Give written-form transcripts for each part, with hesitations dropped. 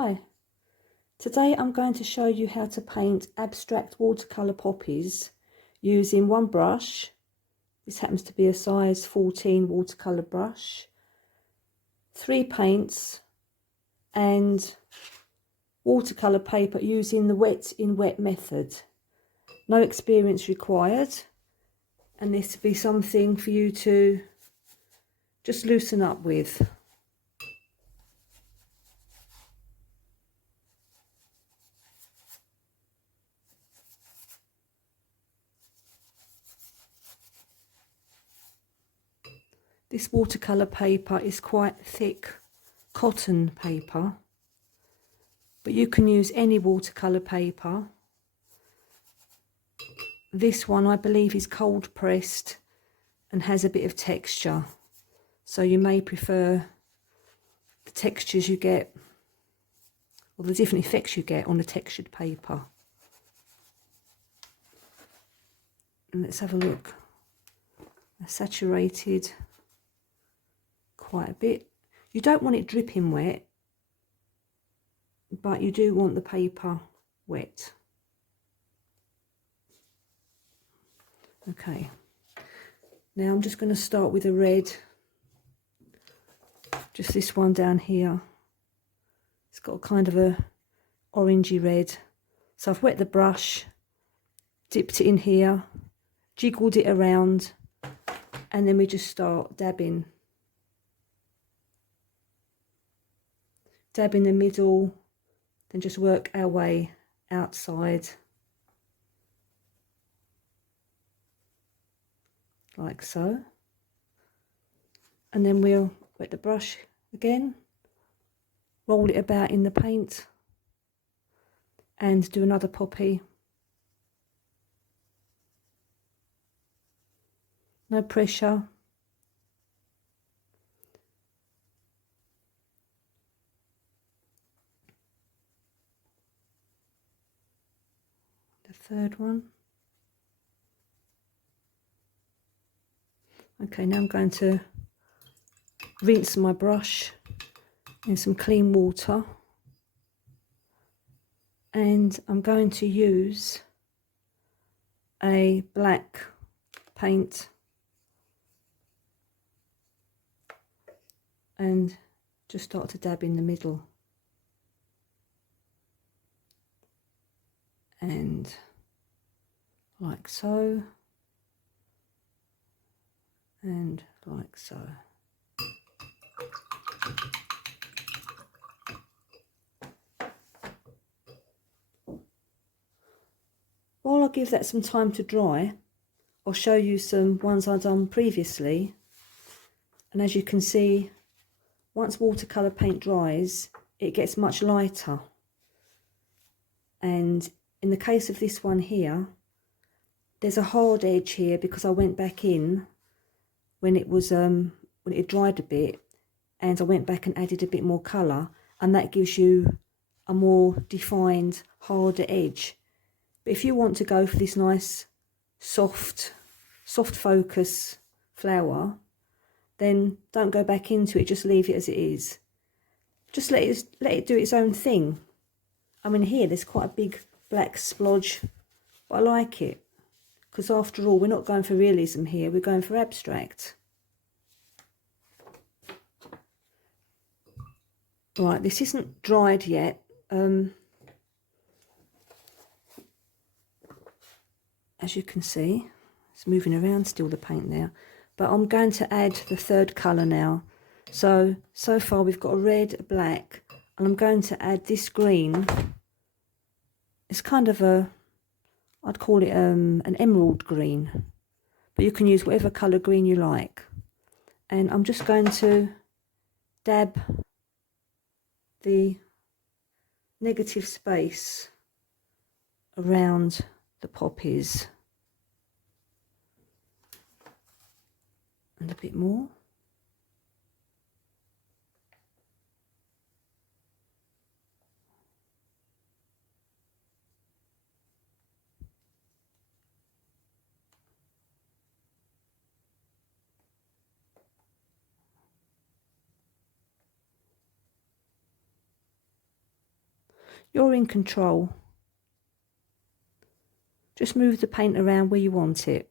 Hi, today I'm going to show you how to paint abstract watercolour poppies using one brush. This happens to be a size 14 watercolour brush, 3 paints and watercolour paper using the wet in wet method. No experience required, and this will be something for you to just loosen up with. This watercolour paper is quite thick cotton paper, but you can use any watercolour paper. This one I believe is cold pressed and has a bit of texture, so you may prefer the textures you get, or the different effects you get on a textured paper. And let's have a look. I saturated quite a bit. You don't want it dripping wet, but you do want the paper wet. Okay, now I'm just going to start with a red, just this one down here. It's got a kind of a orangey red. So I've wet the brush, dipped it in here, jiggled it around, and then we just start dabbing. Dab in the middle, then just work our way outside. Like so. And then we'll wet the brush again, roll it about in the paint, and do another poppy. No pressure. The third one. Okay, now I'm going to rinse my brush in some clean water, and I'm going to use a black paint and just start to dab in the middle, and like so, and like so. While I give that some time to dry, I'll show you some ones I've done previously. And as you can see, once watercolour paint dries, it gets much lighter. And in the case of this one here, there's a hard edge here because I went back in when it was when it dried a bit, and I went back and added a bit more colour, and that gives you a more defined, harder edge. But if you want to go for this nice soft focus flower, then don't go back into it, just leave it as it is. Just let it do its own thing. I mean, here there's quite a big black splodge, but I like it, because after all, we're not going for realism here, we're going for abstract. Right, this isn't dried yet. As you can see, it's moving around still, the paint there. But I'm going to add the third colour now. So far we've got a red, a black, and I'm going to add this green. It's kind of a, I'd call it an emerald green, but you can use whatever colour green you like. And I'm just going to dab the negative space around the poppies, and a bit more. You're in control. Just move the paint around where you want it.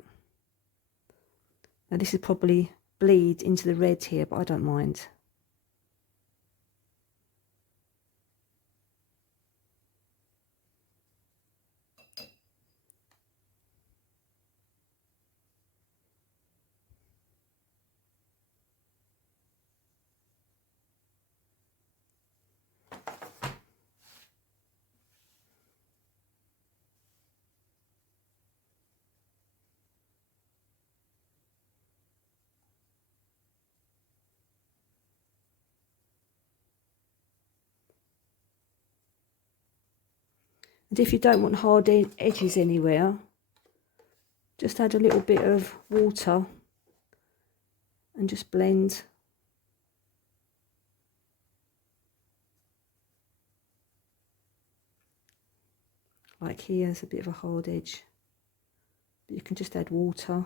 Now this is probably bleed into the red here, but I don't mind. And if you don't want hard edges anywhere, just add a little bit of water and just blend. Like here's a bit of a hard edge, but you can just add water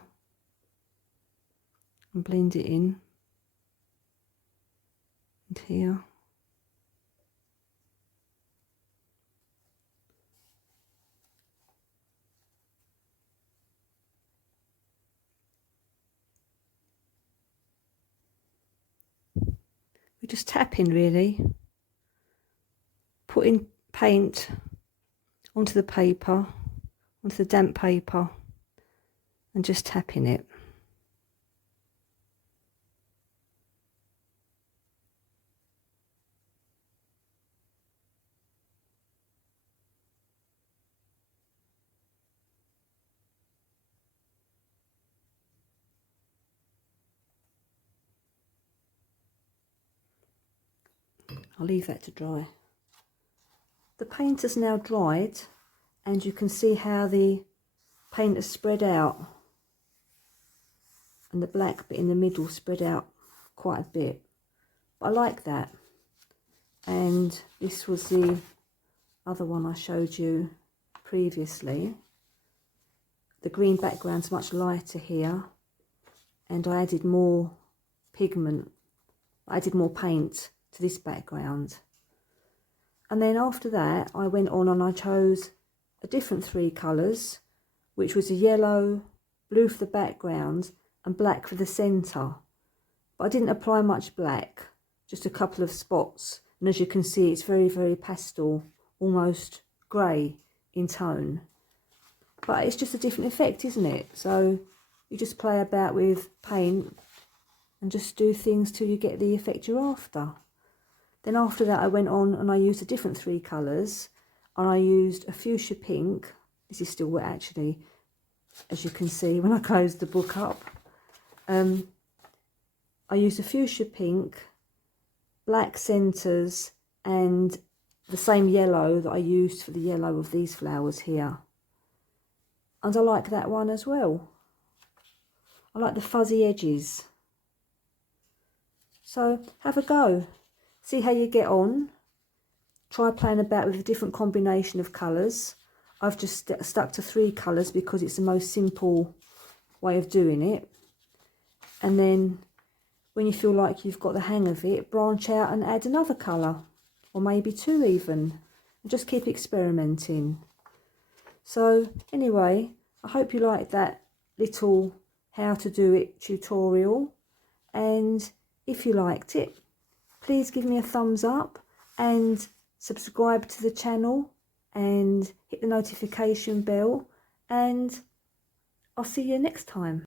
and blend it in. And here. We're just tapping really, putting paint onto the paper, onto the damp paper, and just tapping it. I'll leave that to dry. The paint has now dried, and you can see how the paint has spread out, and the black bit in the middle spread out quite a bit. But I like that. And this was the other one I showed you previously. The green background's much lighter here, and I added more pigment, I added more paint to this background. And then after that I went on and I chose a different 3 colours, which was a yellow, blue for the background and black for the centre. But I didn't apply much black, just a couple of spots, and as you can see it's very, very pastel, almost grey in tone. But it's just a different effect, isn't it? So you just play about with paint and just do things till you get the effect you're after. Then after that I went on and I used a different 3 colours, and I used a fuchsia pink. This is still wet actually, as you can see when I closed the book up. I used a fuchsia pink, black centres, and the same yellow that I used for the yellow of these flowers here. And I like that one as well. I like the fuzzy edges. So have a go. See how you get on. Try playing about with a different combination of colours. I've just stuck to 3 colours because it's the most simple way of doing it. And then when you feel like you've got the hang of it, branch out and add another colour, or maybe 2 even, and just keep experimenting. So anyway, I hope you liked that little how to do it tutorial, and if you liked it, please give me a thumbs up and subscribe to the channel and hit the notification bell, and I'll see you next time.